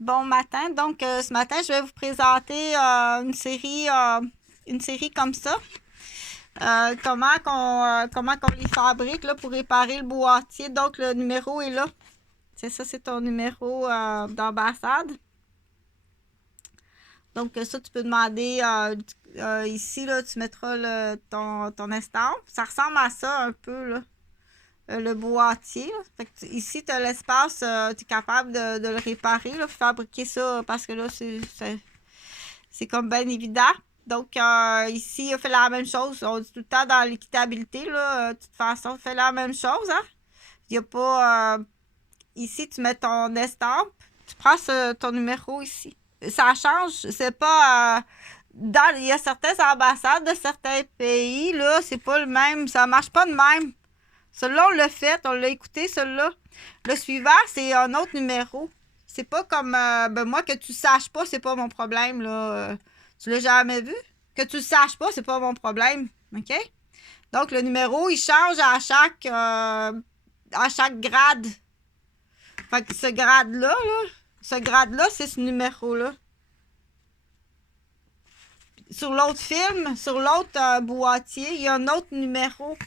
Bon matin. Donc, ce matin, je vais vous présenter une série comme ça. Comment qu'on les fabrique là, pour réparer le boîtier. Donc, le numéro est là. C'est ça, c'est ton numéro d'ambassade. Donc, ça, tu peux demander ici, là, tu mettras ton estampe. Ça ressemble à ça un peu, là. Le boîtier. Fait que ici, tu as l'espace, tu es capable de le réparer, là, fabriquer ça parce que là, c'est comme bien évident. Donc, ici, on fait la même chose. On dit tout le temps dans l'équitabilité, là, de toute façon, on fait la même chose. Hein? Il n'y a pas. Ici, tu mets ton estampe, tu prends ton numéro ici. Ça change, c'est pas. Il y a certaines ambassades de certains pays, là, c'est pas le même. Ça marche pas de même. Celui-là, on l'a fait, on l'a écouté, celui-là. Le suivant, c'est un autre numéro. C'est pas comme moi, que tu saches pas, c'est pas mon problème, là. Tu l'as jamais vu? Que tu le saches pas, c'est pas mon problème. OK? Donc, le numéro, il change à chaque grade. Fait que ce grade-là, c'est ce numéro-là. Sur l'autre film, sur l'autre boîtier, il y a un autre numéro.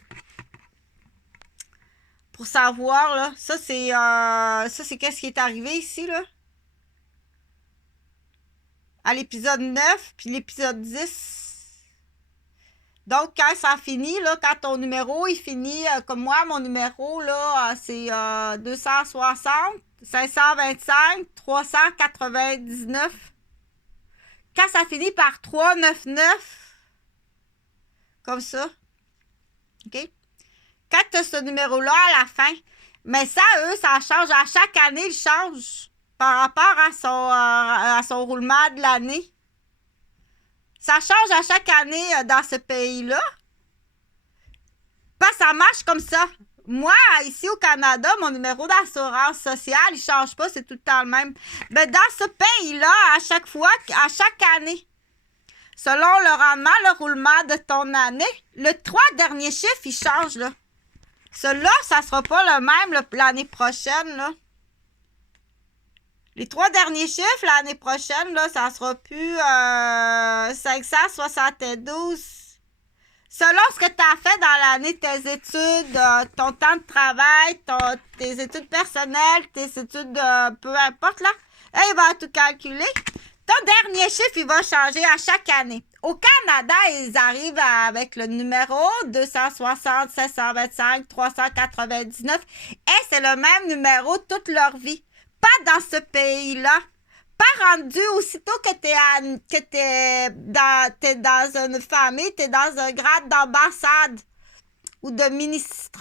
Pour savoir, là, ça c'est qu'est-ce qui est arrivé ici, là. À l'épisode 9, puis l'épisode 10. Donc, quand ça finit, là, quand ton numéro, il finit, comme moi, mon numéro, là, c'est 260, 525, 399. Quand ça finit par 399, comme ça, OK? Quand tu as ce numéro-là à la fin, mais ça, eux, ça change. À chaque année, ils changent par rapport à son roulement de l'année. Ça change à chaque année dans ce pays-là. Parce que ça marche comme ça. Moi, ici au Canada, mon numéro d'assurance sociale, il ne change pas, c'est tout le temps le même. Mais dans ce pays-là, à chaque année, selon le rendement, le roulement de ton année, les 3 derniers chiffres, ils changent, là. Celui-là, ça ne sera pas le même l'année prochaine, là. Les 3 derniers chiffres, l'année prochaine, là, ça ne sera plus 572. Selon ce que tu as fait dans l'année, tes études, ton temps de travail, tes études personnelles, tes études, peu importe, là, il va tout calculer. Ton dernier chiffre, il va changer à chaque année. Au Canada, ils arrivent avec le numéro 260, 725, 399 et c'est le même numéro toute leur vie. Pas dans ce pays-là. Pas rendu aussitôt que t'es dans une famille, t'es dans un grade d'ambassade ou de ministre.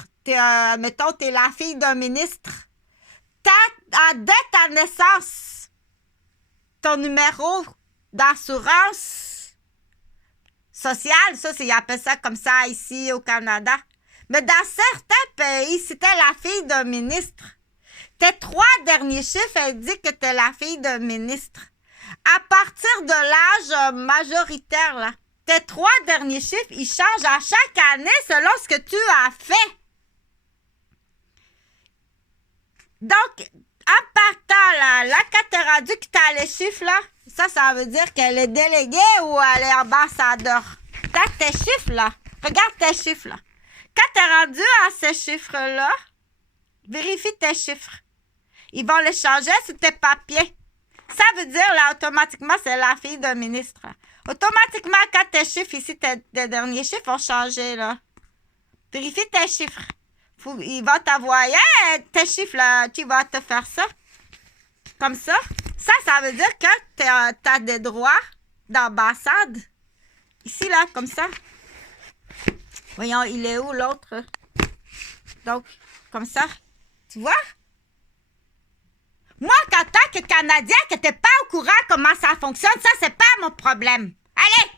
Mettons, t'es la fille d'un ministre. Dès ta naissance, ton numéro d'assurance sociale, ça, ils appellent ça comme ça ici au Canada. Mais dans certains pays, si t'es la fille d'un ministre, tes 3 derniers chiffres indiquent que t'es la fille d'un ministre. À partir de l'âge majoritaire, là, tes 3 derniers chiffres, ils changent à chaque année selon ce que tu as fait. Donc, en partant là, quand t'es rendu que t'as les chiffres, là, ça veut dire qu'elle est déléguée ou elle est ambassadeur. T'as tes chiffres, là. Regarde tes chiffres, là. Quand t'es rendu à ces chiffres-là, vérifie tes chiffres. Ils vont les changer sur tes papiers. Ça veut dire, là, automatiquement, c'est la fille d'un ministre. Automatiquement, quand tes chiffres ici, tes derniers chiffres vont changer, là. Vérifie tes chiffres. Il va t'envoyer tes chiffres, là. Tu vas te faire ça. Comme ça. Ça veut dire que tu as des droits d'ambassade. Ici, là, comme ça. Voyons, il est où l'autre? Donc, comme ça. Tu vois? Moi, en tant que Canadien, que t'es pas au courant comment ça fonctionne, ça, c'est pas mon problème. Allez!